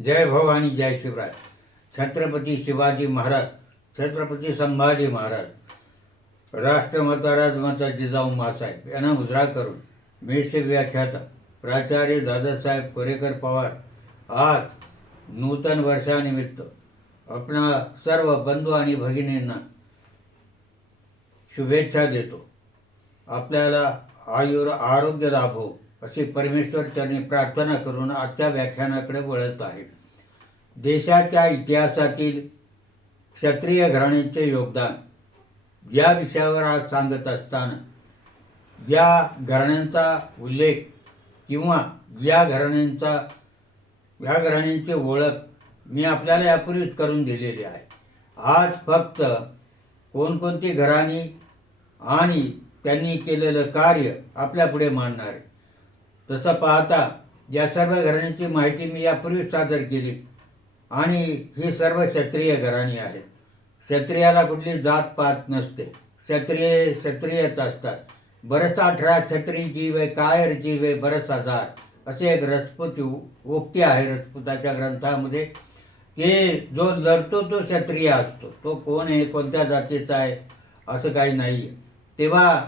जय भवानी जय शिवराय। छत्रपती शिवाजी महाराज छत्रपती संभाजी महाराज राष्ट्रमता राजमाता जिजाऊ मासाहेब यांना मुजरा करून मेषे व्याख्याता प्राचार्य दादासाहेब कोरेकर पवार आज नूतन वर्षानिमित्त आपणा सर्व बंधू आणि भगिनींना शुभेच्छा देतो. आपल्याला आयुर आरोग्य लाभो. अशी परमेश्वर त्यांनी प्रार्थना करून आजच्या व्याख्यानाकडे वळत आहे देशाच्या इतिहासातील क्षत्रिय घराण्यांचे योगदान या विषयावर आज सांगत असताना या घराण्यांचा उल्लेख किंवा या घराण्यांचा या घराण्यांची ओळख मी आपल्याला यापूर्वीच करून दिलेली आहे. आज फक्त कोणकोणती घराणी आणि त्यांनी केलेलं कार्य आपल्यापुढे मांडणार आहे. तसं पाहता या सर्व घराण्यांची माहिती मी यापूर्वीच सादर केली. आणि ही सर्व क्षत्रिय घराणी आहेत. क्षत्रियाला कुठली जात पात नसते. क्षत्रिय क्षत्रियच असतात. बरसा अठरा छत्री जीव आहे कायर जीव आहे बरस हजार असे एक रजपूत उक्ती आहे रजपूताच्या ग्रंथामध्ये की जो लढतो तो क्षत्रिय असतो. तो कोण आहे? कोणत्या जातीचा आहे? असं काही नाही आहे तेव्हा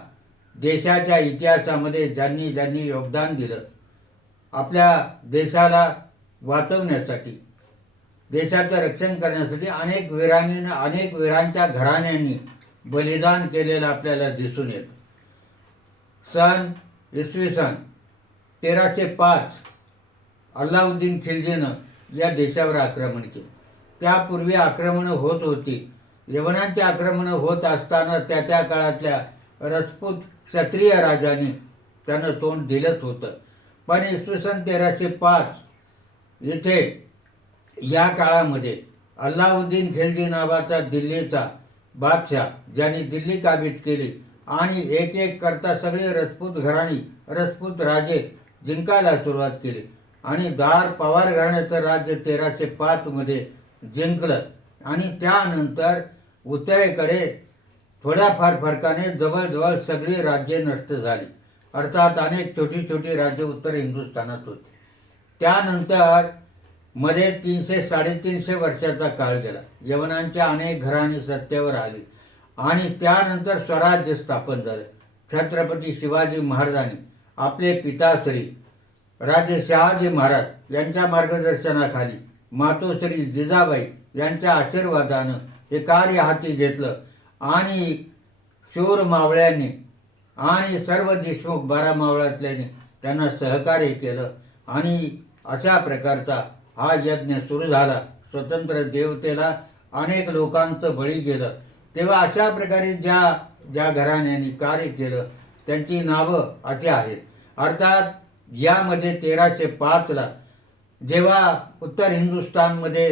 देशाच्या इतिहासामध्ये ज्यांनी ज्यांनी योगदान दिलं आपल्या देशाला वाचवण्यासाठी देशाचं रक्षण करण्यासाठी अनेक वीरांनी अनेक वीरांच्या घराण्यांनी बलिदान केलेलं आपल्याला दिसून येत. सन इसवी सन तेराशे पाच अल्लाउद्दीन खिलजीनं या देशावर आक्रमण केलं. त्यापूर्वी आक्रमणं होत होती. यवनांची आक्रमणं होत असताना त्या त्या काळातल्या रजपूत क्षत्रिय राजाने त्यानं तोंड दिलंच होतं. पण इसवी सन तेराशे पाच इथे या काळामध्ये अल्लाउद्दीन खिलजी नावाचा दिल्लीचा बादशाह ज्यांनी दिल्ली काबीज केली आणि एक एक करता सगळे रजपूत घराणी रजपूत राजे जिंकायला सुरुवात केली. आणि दार पवार घराण्याचं राज्य तेराशे पाचमध्ये जिंकलं. आणि त्यानंतर उत्तरेकडे थोड्याफार फरकाने जवळजवळ सगळी राज्ये नष्ट झाली. अर्थात अनेक छोटी छोटी राज्य उत्तर हिंदुस्थानात होती. त्यानंतरमध्ये तीनशे साडेतीनशे वर्षाचा काळ गेला. यवनांच्या अनेक घराणी सत्तेवर आली आणि त्यानंतर स्वराज्य स्थापन झालं. छत्रपती शिवाजी महाराजांनी आपले पिताश्री राजे शहाजी महाराज यांच्या मार्गदर्शनाखाली मातोश्री जिजाबाई यांच्या आशीर्वादानं हे कार्य हाती घेतलं. आणि शूर मावळ्यांनी आणि सर्व देशमुख बारा मावळ्यातल्याने त्यांना सहकार्य केलं. आणि अशा प्रकारचा हा यज्ञ सुरू झाला. स्वतंत्र देवतेला अनेक लोकांचं बळी गेलं. तेव्हा अशा प्रकारे ज्या ज्या घराण्यांनी कार्य केलं त्यांची नावं अशी आहेत. अर्थात यामध्ये तेराशे पाचला जेव्हा उत्तर हिंदुस्थानमध्ये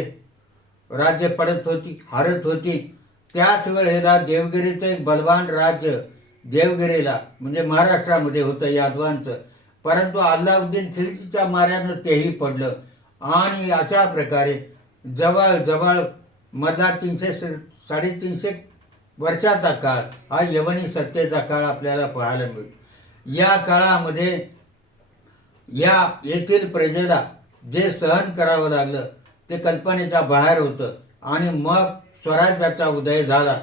राज्य पडत होती हरत होती त्याच वेळेला देवगिरीचं एक बलवान राज्य देवगिरीला म्हणजे महाराष्ट्रामध्ये होतं यादवांचं परंतु अल्लाउद्दीन खिलजीच्या माऱ्यानं तेही पडलं. आणि अशा प्रकारे जवळ जवळ मधला तीनशे साडेतीनशे वर्षाचा काळ हा यवनी सत्तेचा काळ आपल्याला पाहायला मिळतो. या काळामध्ये या येथील प्रजेला जे सहन करावं लागलं ते कल्पनेच्या बाहेर होतं. आणि मग स्वराज्याचा उदय झाला.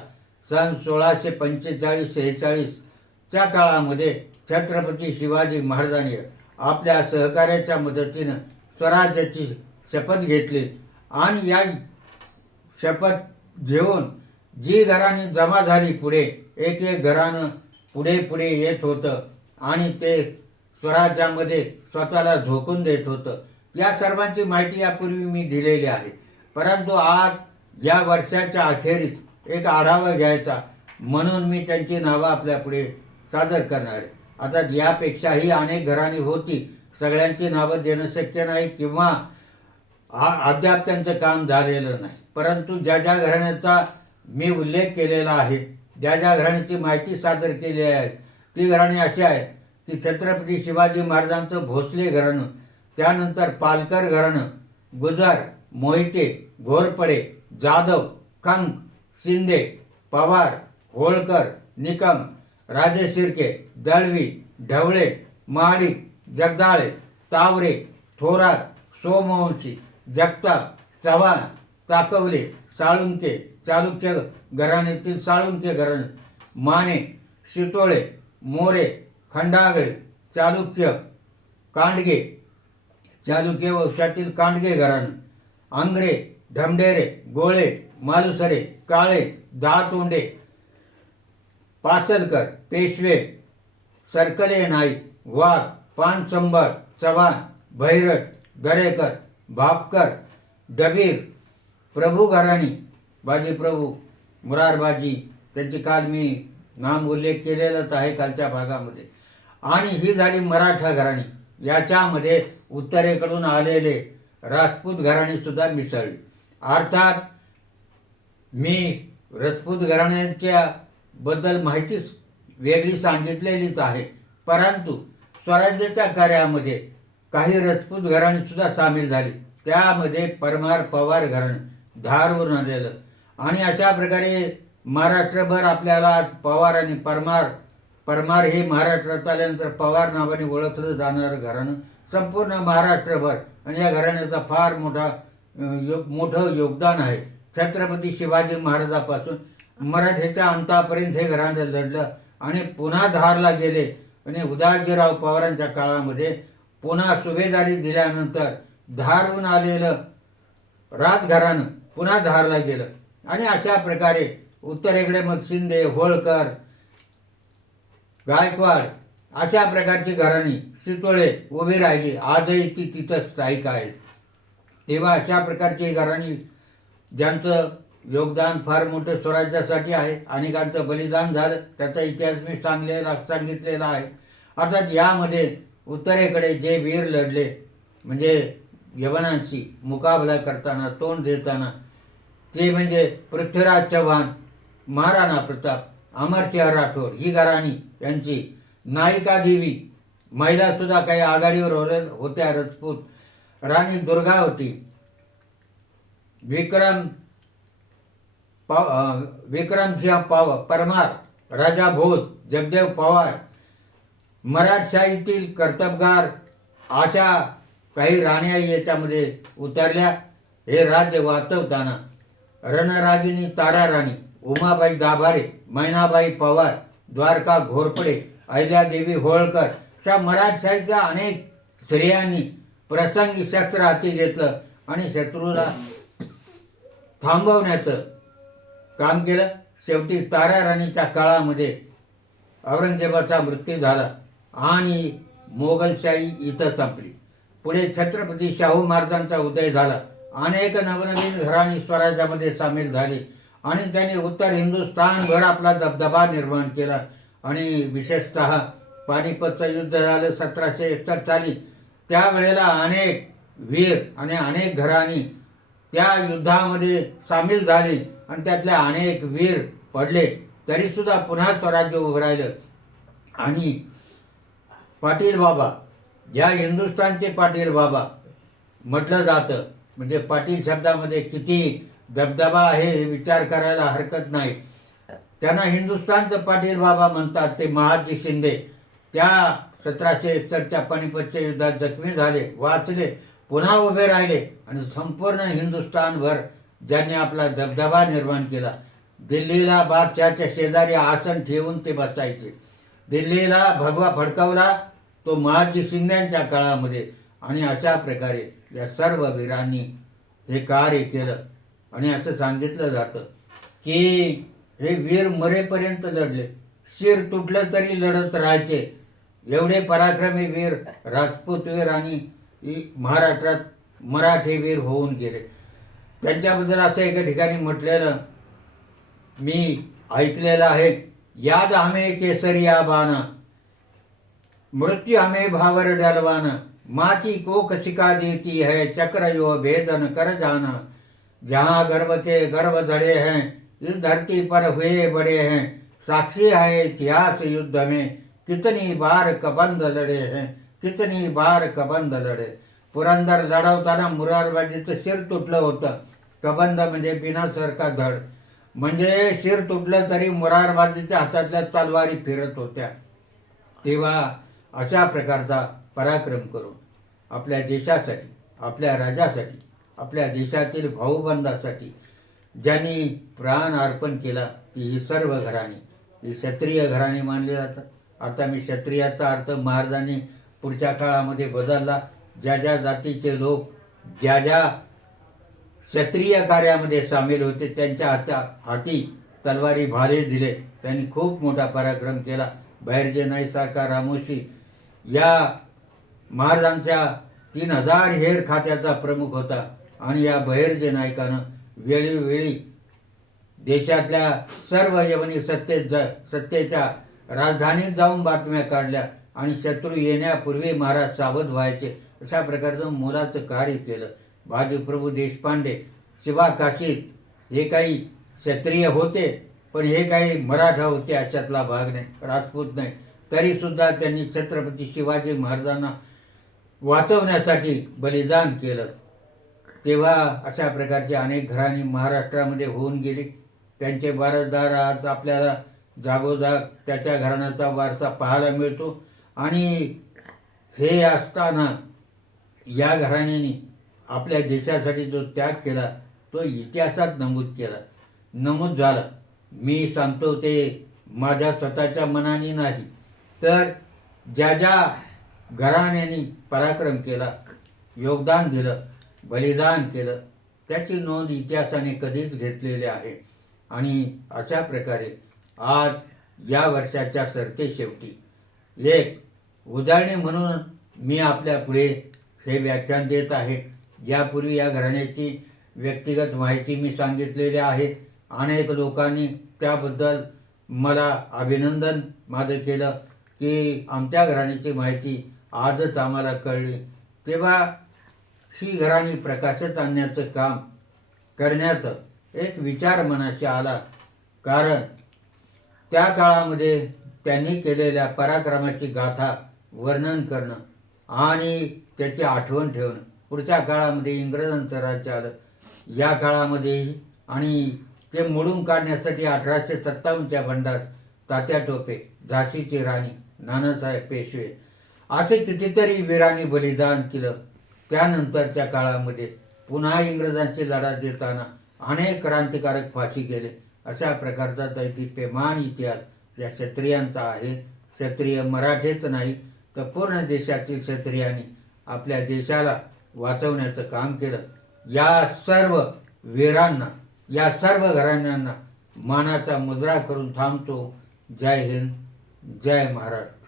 सन सोळाशे पंचेचाळीस शेहेचाळीसच्या काळामध्ये छत्रपती शिवाजी महाराजांनी आपल्या सहकार्याच्या मदतीनं स्वराज्याची शपथ घेतली आणि या शपथ घेऊन जी घराणी जमा झाली पुढे एक एक घरानं पुढे पुढे येत होतं आणि ते स्वराज्यामध्ये स्वतःला झोकून देत होतं. या सर्वांची माहिती यापूर्वी मी दिलेली आहे. परंतु आज या वर्षाच्या अखेरीस एक आढावा घ्यायचा. म्हणून मी त्यांची नावं आपल्यापुढे सादर करणार आहे. आता यापेक्षाही अनेक घराणी होती. सगळ्यांची नावं देणं शक्य नाही किंवा अद्याप त्यांचं काम झालेलं नाही. परंतु ज्या ज्या घराण्याचा मी उल्लेख केलेला आहे ज्या ज्या घराण्याची माहिती सादर केली आहे ती घराणी अशी आहे की छत्रपती शिवाजी महाराजांचं भोसले घराणं त्यानंतर पालकर घराणं गुजर मोहिते घोरपडे जाधव कंक शिंदे पवार होळकर निकम राजे शिर्के दळवी ढवळे महाडिक जगदाळे तावरे थोरात सोमवंशी जगताप चव्हाण ताकवले साळुंके चालुक्य घराण्यातील साळुंके घराणे माने शितोळे मोरे खंडागळे चालुक्य कांडगे चालुक्य वंशातील कांडगे घराणे आंग्रे ढमढेरे गोळे मालुसरे काळे दहातोंडे पासलकर पेशवे सरकले नाईक वाघ पानसंबर चव्हाण भैरट गरेकर भापकर डबीर प्रभू घराणी बाजी प्रभू मुरारबाजी त्यांची काल मी नाम उल्लेख केलेलाच आहे कालच्या भागामध्ये. आणि ही झाली मराठा घराणी. याच्यामध्ये उत्तरेकडून आलेले राजपूत घराणी सुद्धा मिसळली. अर्थात मी राजपूत घराण्यांच्या बद्दल माहितीच वेगळी सांगितलेलीच आहे. परंतु स्वराज्याच्या कार्यामध्ये काही राजपूत घराणी सुद्धा सामील झाली. त्यामध्ये परमार पवार घराणं धारवरून आलेलं. आणि अशा प्रकारे महाराष्ट्रभर आपल्याला आज पवार आणि परमार परमार हे महाराष्ट्रात आल्यानंतर पवार नावाने ओळखलं जाणारं घराणं संपूर्ण महाराष्ट्रभर. आणि या घराण्याचा फार मोठा यो मोठं योगदान आहे. छत्रपती शिवाजी महाराजापासून मराठ्याच्या अंतापर्यंत हे घराणं लढलं आणि पुन्हा धारला गेले. आणि उदाजीराव पवारांच्या काळामध्ये पुन्हा सुभेदारी दिल्यानंतर धारून आलेलं राजघराणं पुन्हा धारला गेलं. आणि अशा प्रकारे उत्तरेकडे मग शिंदे होळकर गायकवाड अशा प्रकारची घराणी शितोळे उभी राहिली. आजही ती तिथं स्थायिक आहेत. तेव्हा अशा प्रकारची घराणी ज्यांचं योगदान फार मोठं स्वराज्यासाठी आहे अनेकांचं बलिदान झालं त्याचा इतिहास मी सांगलेला सांगितलेला आहे. अर्थात यामध्ये उत्तरेकडे जे वीर लढले म्हणजे यवनांशी मुकाबला करताना तोंड देताना ते म्हणजे पृथ्वीराज चव्हाण महाराणा प्रताप अमरसिंह राठोड ही घराणी यांची नायिका देवी महिलासुद्धा काही आघाडीवर होल्या- होत्या राजपूत. राणी दुर्गावती विक्रम पाव विक्रमसिंह पाव परमार राजा भोज जगदेव पवार मराठशाहीतील कर्तबगार अशा काही राण्या याच्यामध्ये उतरल्या. हे राज्य वाचवताना रणरागिनी तारा राणी उमाबाई दाभाडे मैनाबाई पवार द्वारका घोरपडे अहिल्यादेवी होळकर अशा मराठशाहीच्या अनेक स्त्रियांनी प्रसंगी शस्त्र हाती घेतलं आणि शत्रूला थांबवण्याचं काम केलं. शेवटी तारा राणीच्या काळामध्ये औरंगजेबाचा मृत्यू झाला आणि मोगलशाही इथं संपली. पुढे छत्रपती शाहू महाराजांचा उदय झाला. अनेक नवनवीन घराणी स्वराज्यामध्ये सामील झाली आणि त्यांनी उत्तर हिंदुस्थानभर आपला दबदबा निर्माण केला आणि विशेषतः पानिपतचं युद्ध झालं. सतराशे एकसष्ट साली त्यावेळेला अनेक वीर आणि अनेक घराणी त्या युद्धामध्ये सामील झाली आणि त्यातले अनेक वीर पडले. तरीसुद्धा पुन्हा स्वराज्य उभं राहिलं. आणि पाटील बाबा ज्या हिंदुस्थानचे पाटील बाबा म्हटलं जातं. म्हणजे पाटील शब्दामध्ये किती दबदबा आहे हे विचार करायला हरकत नाही. त्यांना हिंदुस्थानचं पाटील बाबा म्हणतात ते महाजी शिंदे. त्या सतराशे एकसष्टच्या पानिपतच्या युद्धात जखमी झाले वाचले पुन्हा उभे राहिले आणि संपूर्ण हिंदुस्थानभर ज्यांनी आपला दबदबा निर्माण केला. दिल्लीला बादशहाच्या शेजारी आसन ठेवून ते बसायचे. दिल्लीला भगवा फडकावला तो महाजी शिंद्यांच्या काळामध्ये आणि अशा प्रकारे या सर्व वीरांनी हे कार्य केलं. आणि असं सांगितलं जातं की हे वीर मरेपर्यंत लढले. शिर तुटलं तरी लढत राहायचे. एवढे पराक्रमी वीर, राजपूत वीर आणि महाराष्ट्रात मराठी वीर होऊन गेले. त्यांच्याबद्दल असं एका ठिकाणी म्हटलेलं मी ऐकलेलं आहे, याद हमें केसरिया बाना मृत्यु हमें भावर डलवाना माँ को सिखा देती है, चक्र यो भेदन कर जाना, जहाँ गर्भ के गर्भ धड़े हैं, इस धरती पर हुए बड़े हैं, साक्षी है इतिहास युद्ध में कितनी बार कबंद लढे हैं कितनी बार कबंद लढे पुरंदर लढवताना मुरारबाजीचं शिर तुटलं होतं। कबंद म्हणजे बिनासारखा धड। म्हणजे शिर तुटलं तरी मुरारबाजीच्या हातातल्या तलवारी फिरत होत्या। तेव्हा अशा प्रकारचा पराक्रम करून आपल्या देशासाठी आपल्या राजासाठी आपल्या देशातील भाऊबंदासाठी ज्यांनी प्राण अर्पण केला ती ही सर्व घराणी ही क्षत्रिय घराणी मानली जातात. आता मी क्षत्रियाचा अर्थ महाराजांनी पुढच्या काळामध्ये बदलला. ज्या ज्या जातीचे लोक ज्या ज्या क्षत्रिय कार्यामध्ये सामील होते त्यांच्या हाता हाती तलवारी भाले दिले. त्यांनी खूप मोठा पराक्रम केला. बहिर्जे नाईक सारखा रामोशी या महाराजांच्या तीन हजार हेर खात्याचा प्रमुख होता. आणि या बहिर्जे नायकानं वेळीवेळी देशातल्या सर्व यवनी सत्ते ज सत्तेच्या राजधानीत जाऊन बातम्या काढल्या आणि शत्रू येण्यापूर्वी महाराज सावध व्हायचे अशा प्रकारचं मोलाचं कार्य केलं. बाजीप्रभू देशपांडे शिवा काशी हे काही क्षत्रिय होते पण हे काही मराठा होते अशातला भाग नाही राजपूत नाही. तरीसुद्धा त्यांनी छत्रपती शिवाजी महाराजांना वाचवण्यासाठी बलिदान केलं. तेव्हा अशा प्रकारची अनेक घराणी महाराष्ट्रामध्ये होऊन गेली. त्यांचे वारसदार आज आपल्याला जागोजाग त्या त्या घराण्याचा वारसा पाहायला मिळतो. आणि हे असताना या घराण्याने आपल्या देशासाठी जो त्याग केला तो इतिहासात नमूद केला. नमूद झाला. मी सांगतो ते माझ्या स्वतःच्या मनाने नाही. तर ज्या ज्या घराण्याने पराक्रम केला योगदान दिलं बलिदान केलं त्याची नोंद इतिहासाने कधीच घेतलेली आहे. आणि अशा प्रकारे आज या वर्षाच्या सरते शेवटी. लेख उदाहरणे म्हणून मी आपल्या पुढे हे व्याख्यान देत आहे. यापूर्वी या घराण्याची व्यक्तिगत माहिती मी सांगितलेली आहे. अनेक लोकांनी त्याबद्दल मला अभिनंदन माझं केलं की आमच्या घराण्याची माहिती आजच आम्हाला कळली. तेव्हा ही घराणी प्रकाशात आणण्याचं काम करण्याचं एक विचार मनाशी आला. कारण त्या काळामध्ये त्यांनी केलेल्या पराक्रमाची गाथा वर्णन करणं आणि त्याची आठवण ठेवणं. पुढच्या काळामध्ये इंग्रजांचं राज्य आलं या काळामध्ये आणि ते मोडून काढण्यासाठी अठराशे सत्तावन्नच्या बंडात तात्या टोपे झाशीची राणी नानासाहेब पेशवे असे कितीतरी वीरांनी बलिदान केलं. त्यानंतरच्या काळामध्ये पुन्हा इंग्रजांची लढा देताना अनेक क्रांतिकारक फाशी गेले अशा प्रकारचा दैदिप्यमान इतिहास या क्षत्रियांचा आहे. क्षत्रिय मराठीच नाही तर पूर्ण देशातील क्षत्रियांनी आपल्या देशाला वाचवण्याचं काम केलं. या सर्व वीरांना या सर्व घराण्यांना मानाचा मुद्रा करून थांबतो. जय हिंद जय महाराष्ट्र.